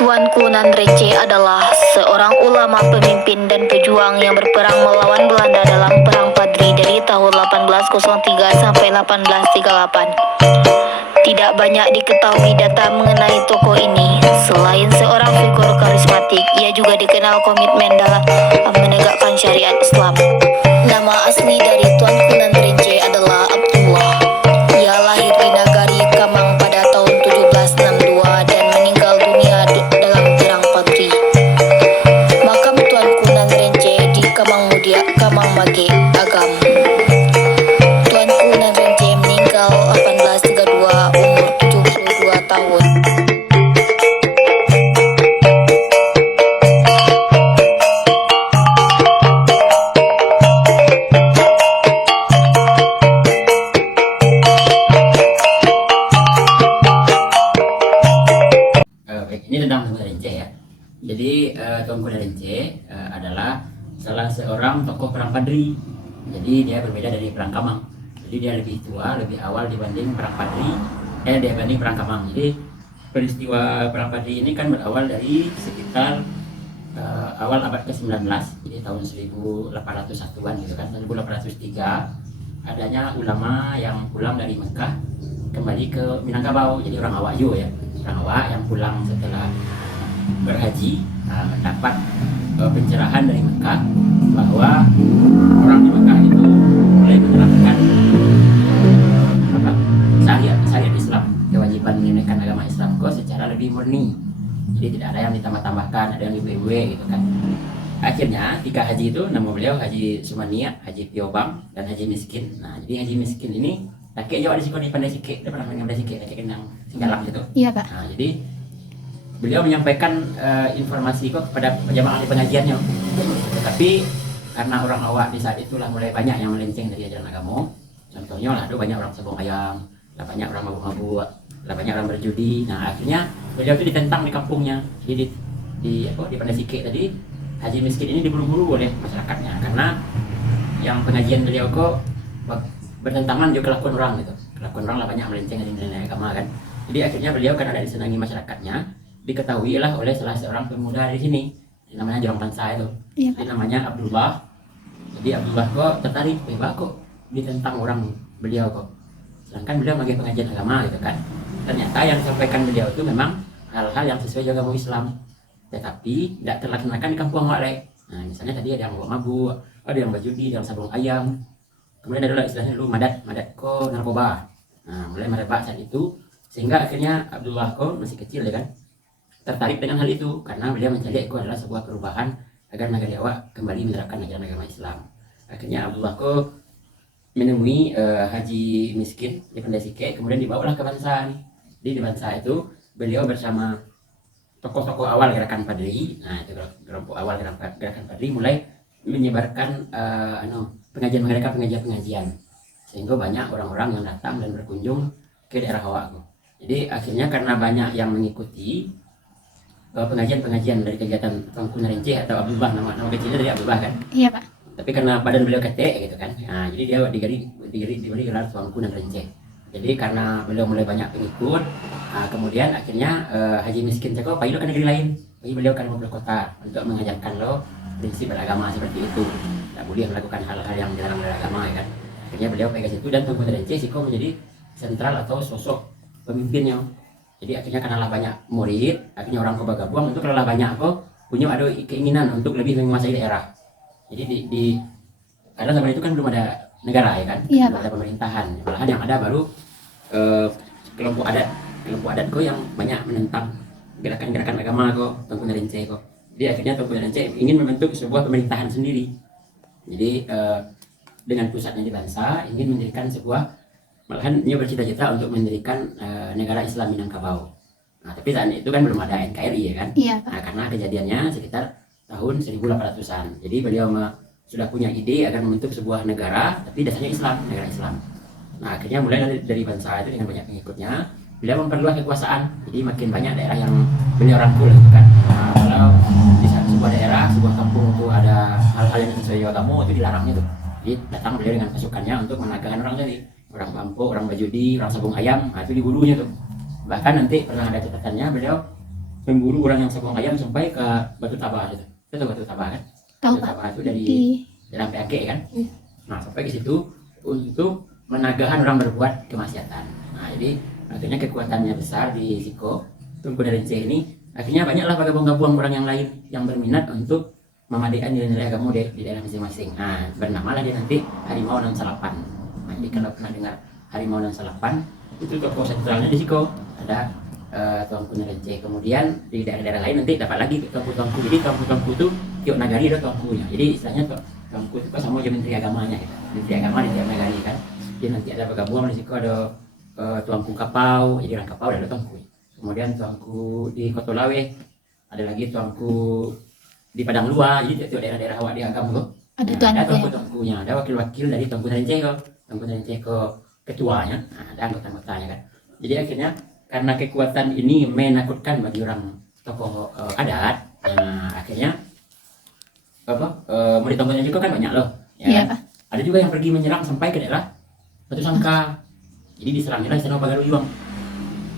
Tuanku Nandrece adalah seorang ulama, pemimpin, dan pejuang yang berperang melawan Belanda dalam Perang Padri dari tahun 1803 sampai 1838. Tidak banyak diketahui data mengenai tokoh ini. Selain seorang figur karismatik, ia juga dikenal komitmen dalam menegakkan syariat Islam. Nama asli dari Tuanku Nandrece adalah Abdullah. Ia lahir di Nagari Kamang pada tahun 1762 dan meninggal dunia dalam Perang Padri. Makam Tuanku Nandrece di Kamang Mudia, Kamang Mage, Agam. Tuanku Nandrece meninggal 1832, umur 72 tahun. Ini tentang Tuanku Nandrece ya. Jadi Tuanku Nandrece adalah salah seorang tokoh Perang Padri. Jadi dia berbeda dari Perang Kamang. Jadi dia lebih tua, lebih awal dibanding Perang Padri, dibanding Perang Kamang. Jadi peristiwa Perang Padri ini kan berawal dari sekitar awal abad ke-19, jadi tahun 1801-an gitu kan, 1803 adanya ulama yang pulang dari Mekah kembali ke Minangkabau. Jadi orang Awak juga ya, orang Awak yang pulang setelah berhaji mendapat pencerahan dari Mekah bahwa orang di Mekah itu mulai menerapkan syariat Islam, kewajiban menunaikan agama Islam kok secara lebih murni. Jadi tidak ada yang ditambah-tambahkan, ada yang diwe-we gitu kan. Akhirnya 3 haji itu, nama beliau Haji Sumania, Haji Piobang, dan Haji Miskin. Nah, jadi Haji Miskin ini laki jauh di sini pandai sikit, dia pernah pandai sikit, laki kenang singgalang gitu. Iya, Pak. Nah, jadi beliau menyampaikan informasi kok kepada jamaah di pengajiannya. Tetapi karena orang Awak di saat itulah mulai banyak yang melenceng dari ajaran agama. Contohnya lah, ada banyak orang sabung ayam, lah banyak orang mabuk-mabuk, lah banyak orang berjudi. Nah, akhirnya beliau itu ditentang di kampungnya. Jadi di Pandai Sike tadi, Haji Miskin ini diburu-buru oleh masyarakatnya karena yang pengajian beliau kok bertentangan juga kelakuan orang gitu. Kelakuan orang lah banyak melenceng dari nilai agama kan. Jadi akhirnya beliau karena ada disenangi masyarakatnya, diketahui lah oleh salah seorang pemuda di sini, namanya Jorong Pansa itu. Iya, Jadi namanya Abdullah. Jadi Abdullah kok tertarik, kok ditentang orang beliau kok. Sedangkan beliau bagi pengajian agama gitu kan. Ternyata yang disampaikan beliau itu memang hal-hal yang sesuai juga agama Islam, tetapi tidak terlaksanakan di kampung Wale. Nah, misalnya tadi ada yang mabuk, ada yang berjudi, ada yang sabung ayam. Kemudian ada istilahnya dulu madat ko narkoba. Nah, mulai merebak saat itu, sehingga akhirnya Abdullah ko masih kecil ya kan, tertarik dengan hal itu karena beliau mencari itu adalah sebuah perubahan agar negara Awak kembali menerapkan ajaran agama Islam. Akhirnya Abdullah ko menemui Haji Miskin di Pandai Sike, kemudian dibawalah ke Bansa nih. Di Bansa itu beliau bersama tokoh-tokoh awal gerakan Padri. Nah, itu kelompok awal gerakan Padri mulai menyebarkan pengajian sehingga banyak orang-orang yang datang dan berkunjung ke daerah Awak. Jadi akhirnya karena banyak yang mengikuti pengajian dari kegiatan Tuanku Nandrece atau Abdullah, nama kecilnya dari Abdullah kan. Iya, Pak. Tapi karena badan beliau kete gitu kan, nah, jadi dia diberi gelar Tuanku Nandrece. Jadi karena beliau mulai banyak pengikut, kemudian akhirnya Haji Miskin cakap payu ke negeri lain, payu beliau kan mau ke kota untuk mengajarkan lo prinsip beragama seperti itu, tak boleh melakukan hal-hal yang dilarang oleh agama ya kan. Akhirnya beliau pergi ke situ dan Tuanku Nandrece siko menjadi sentral atau sosok pemimpinnya. Jadi akhirnya karena banyak murid, akhirnya orang kau bergabung untuk lelah banyak kok punya ada keinginan untuk lebih menguasai daerah. Jadi karena zaman itu kan belum ada negara ya kan, iya, belum ada pemerintahan, malahan yang ada baru kelompok adat kok yang banyak menentang gerakan-gerakan agama kok Tuanku Nandrece kok. Jadi akhirnya Tuanku Nandrece ingin membentuk sebuah pemerintahan sendiri. Jadi dengan pusatnya di Bansa ingin mendirikan sebuah, malahan dia bercita-cita untuk mendirikan negara Islam Minangkabau. Nah, tapi saat itu kan belum ada NKRI ya kan. Iya, Pak. Nah, karena kejadiannya sekitar tahun 1800-an. Jadi beliau sudah punya ide agar membentuk sebuah negara, tapi dasarnya Islam, negara Islam. Nah, akhirnya mulai dari Bansa itu dengan banyak pengikutnya, beliau memperluas kekuasaan. Jadi makin banyak daerah yang beliau rangkul gitu kan. Nah, kalau di sebuah daerah, sebuah kampung itu ada hal-hal yang sesuai agama, itu dilarangnya tuh. Jadi datang beliau dengan pasukannya untuk menagihkan orang tadi, orang mabuk, orang berjudi, orang sabung ayam, nah itu dibunuhnya tuh. Bahkan nanti pernah ada catatannya beliau memburu orang yang sabung ayam sampai ke Batu Tabah itu. Kita tahu Batu Tabah kan? Tahu Batu Pak. Tabah itu dari Di dalam PAG kan? Iya. Nah sampai ke situ untuk menagahkan orang berbuat kemaksiatan. Nah jadi akhirnya kekuatannya besar di Siko Tungku Rence ini. Akhirnya banyaklah gabung-gabung orang yang lain yang berminat untuk memadaikan nilai-nilai agama di daerah masing-masing. Nah bernamalah dia nanti Harimau 68. Nah, jadi kalau pernah dengar Harimau 68 itu tokoh sentralnya di Siko ada Tuanku Rence. Kemudian di daerah-daerah lain nanti dapat lagi tuanku-tuanku. Jadi tuanku-tuanku itu tiap nagari ada tuankunya. Jadi istilahnya tuanku itu kan sama aja menteri agamanya gitu. Menteri agama di tiap nagari kan. Jadi nanti ada bergabung di Siko ada tuanku Kapau. Jadi orang Kapau ada tuanku. Kemudian tuanku di Kotolawe, ada lagi tuanku di Padang Luar. Jadi tiap daerah-daerah awak di agam tuh ada ada tuanku. tuanku-tuankunya, ada wakil-wakil dari Tuanku Rence kok. Tuanku Rence kok ketuanya, nah, ada anggota-anggotanya kan. Jadi akhirnya karena kekuatan ini menakutkan bagi orang tokoh adat, nah, akhirnya murid tokohnya juga kan banyak loh. Ya, Iya, kan? Pak. Ada juga yang pergi menyerang sampai ke daerah Batu Sangka. Jadi diserangnya di sana Pagaruyung.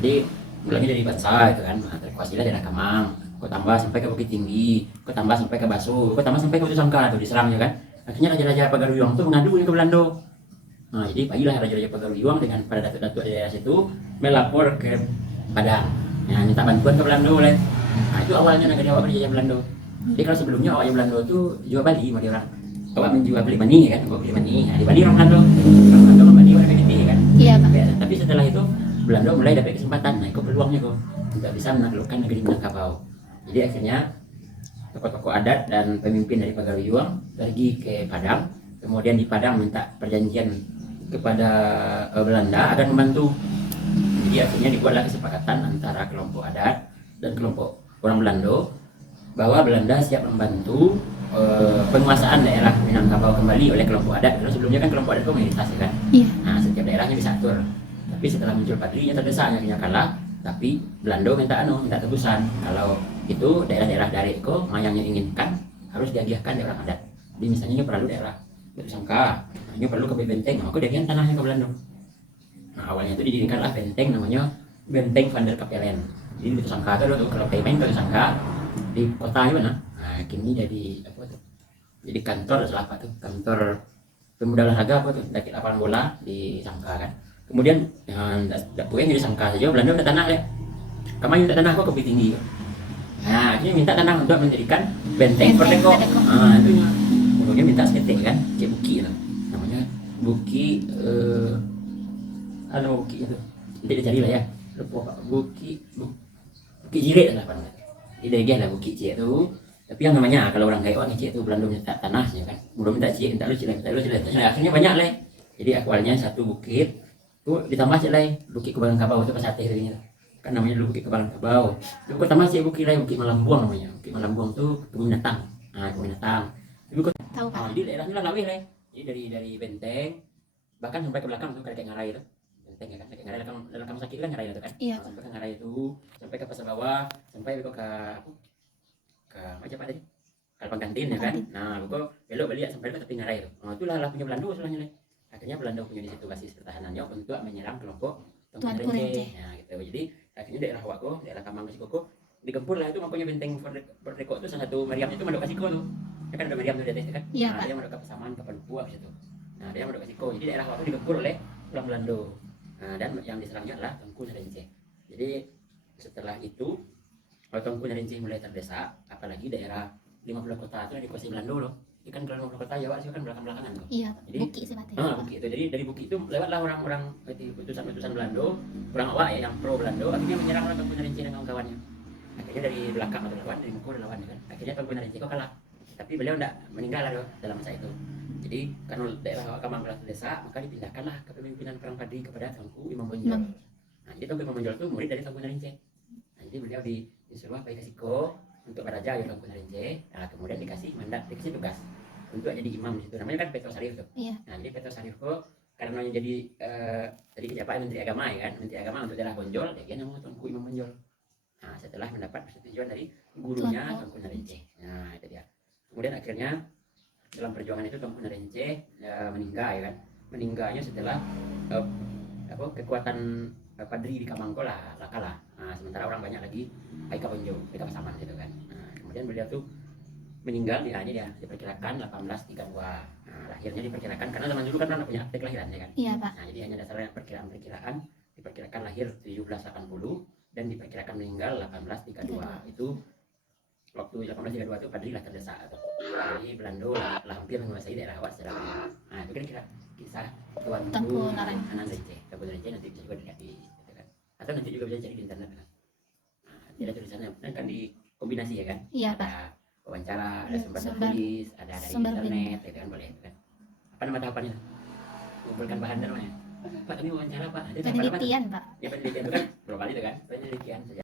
Jadi mulanya dari Bansa itu kan, nah, terkuasilah daerah Kamang, kok tambah sampai ke Bukit Tinggi, kok tambah sampai ke Baso, kok tambah sampai ke Batu Sangka tuh diserangnya kan. Akhirnya raja-raja Pagaruyung tuh mengadu ke Belanda. Nah, jadi pagilah raja-raja Pagaruyung dengan para datuk-datuk di daerah situ melapor ke Padang. Nah, minta bantuan ke Belanda oleh. Nah, itu awalnya negara awak berjajah Belanda. Jadi kalau sebelumnya awak Belanda itu jual Bali sama dia orang. Awak menjual beli mani kan, awak beli mani. Nah, di Bali orang Belanda. Orang Belanda membeli warga gede kan. Iya, Pak. Tapi setelah itu Belanda mulai dapat kesempatan, nah ikut peluangnya kok untuk bisa menaklukkan negeri Minangkabau. Jadi akhirnya tokoh-tokoh adat dan pemimpin dari Pagaruyung pergi ke Padang, kemudian di Padang minta perjanjian kepada Belanda agar membantu. Jadi akhirnya dibuatlah kesepakatan antara kelompok adat dan kelompok orang Belanda bahwa Belanda siap membantu penguasaan daerah Minangkabau kembali oleh kelompok adat. Karena sebelumnya kan kelompok adat itu mayoritas ya kan. Iya. Nah, setiap daerahnya bisa atur. Tapi setelah muncul Padrinya terdesak akhirnya kalah. Tapi Belanda minta tebusan kalau itu daerah-daerah dari itu yang inginkan harus diagiahkan di orang adat. Jadi misalnya ini perlu daerah Batu Sangka, ini perlu ke benteng, maka diagihan tanahnya ke Belanda. Nah awalnya itu didirikanlah benteng namanya Benteng Van der Kapellen. Jadi Batu Sangka itu ada kalau payment Batu Sangka di kota mana? Nah kini jadi apa tuh? Jadi kantor salah apa tuh? Kantor pemuda olahraga apa tuh? Dari lapangan bola di Sangka kan. Kemudian dapurnya jadi Sangka saja Belanda udah tanah ya. Kamu minta tanah kok ke Bukit Tinggi. Nah akhirnya minta tanah untuk mendirikan benteng Perdeko. Nah itu kemudian minta seketik kan, cek buki itu. Namanya buki buki itu. Nanti dicari lah ya. Lupa Pak. Buki Jirik lah Pak. Jadi dari lah buki cek itu. Tapi yang namanya kalau orang kaya orang cek itu Belanda minta tanahnya kan. Belum minta cek, minta lu cek. Akhirnya banyak lah. Jadi awalnya satu bukit itu ditambah cek lah. Bukit Kebalan Kabau itu Pasate gitu. Kan namanya dulu Bukit Kebalan Kabau. Lalu tambah cek bukit lah Bukit Malambuang namanya. Bukit Malambuang itu kebun binatang. Nah, kebun binatang. Tahu, Pak. Jadi daerahnya lah lawih lah. Jadi dari benteng bahkan sampai ke belakang tuh kayak ngarai itu. Benteng ya kan, kayak ngarai dalam kamu sakit kan ngarai itu kan. Iya. Nah, sampai ke ngarai itu, sampai ke pasar bawah, sampai ke macam apa tadi? Kalpang kantin ya kan. Nah, buku belok balik sampai ke tepi ngarai itu. Nah, itulah lah punya Belanda sebenarnya lah. Akhirnya Belanda punya di situ basis pertahanannya untuk menyerang kelompok Tuanku Rence. Nah, gitu. Jadi akhirnya daerah Wako, daerah Kamang Kasiko digempur lah itu makanya benteng Perdeko itu salah satu meriamnya itu Mandok Kasiko tuh. Ya kan ada meriam tuh di atas kan. Iya, Nah, Pak. dia Mandok Pasaman ke Palupu habis itu. Nah, dia Mandok Kasiko. Jadi daerah Wako digempur oleh orang Belanda. Nah, dan yang diserangnya adalah Tuanku Rence. Jadi setelah itu kalau Tuanku Rence mulai terdesak, apalagi daerah 50 kota itu yang dikuasai Belanda loh. Ini kan kalau 50 kota Jawa sih kan belakang-belakangan loh. Iya, Jadi Buki sih Pak. Buki itu. Jadi dari Buki itu lewatlah orang-orang utusan-utusan Belanda, orang awak ya yang pro Belanda, akhirnya menyerang orang Tuanku Rence dan kawan-kawannya. Akhirnya dari belakang ada lawan, dari muka ada lawan kan. Akhirnya Tuanku Rence kok kalah. Tapi beliau tidak meninggal lah dalam masa itu. Jadi karena daerah Kamang telah terdesak, maka dipindahkanlah kepemimpinan perang Padi kepada Tuanku Imam Bonjol. Nah, jadi Tuanku Imam Bonjol itu murid dari Tuanku Rence. Nah, jadi beliau disuruh pergi ke Siko untuk beraja ya Tuanku Rence. Nah, kemudian dikasih mandat, dikasih tugas untuk jadi imam di situ. Namanya kan Petro Sarif tuh. Iya. Nah, jadi Petro Sarif kok karena jadi tadi kejabat Menteri Agama ya kan, Menteri Agama untuk daerah Bonjol, dia namanya Tuanku Imam Bonjol. Nah, setelah mendapat persetujuan dari gurunya Tuanku Rence. Nah, itu dia. Kemudian akhirnya dalam perjuangan itu Tuanku Rence meninggal ya kan. Meninggalnya setelah kekuatan Padri di Kamangko lah kalah. Nah, sementara orang banyak lagi Aika Bonjo, mereka pasangan gitu kan. Nah, kemudian beliau tuh meninggal di dia diperkirakan 1832. Nah, lahirnya diperkirakan karena zaman dulu kan orang punya akte kelahiran ya kan. Iya, Pak. Nah, jadi hanya dasarnya perkiraan diperkirakan lahir 1780 dan diperkirakan meninggal 1832. Itu waktu 1832 itu Padri lah terdesak tuh. Jadi Belanda lah hampir menguasai daerah Awas secara penuh. Nah, itu kan kisah Tengku Narang. Ananda Receh. Tengku Receh nanti bisa juga dilihat di gitu kan. Atau nanti juga bisa cari di internet kan. Nah, jadi tulisannya kan dikombinasi ya kan. Iya, Ada wawancara, ada sumber Sumber- tertulis, ada dari sumber internet, itu kan boleh itu kan. Apa nama tahapannya? Kumpulkan bahan namanya. Pak, ini wawancara Pak. Ada tahapan apa? Penelitian, Pak. Ya penelitian itu kan global itu kan. Penelitian saja.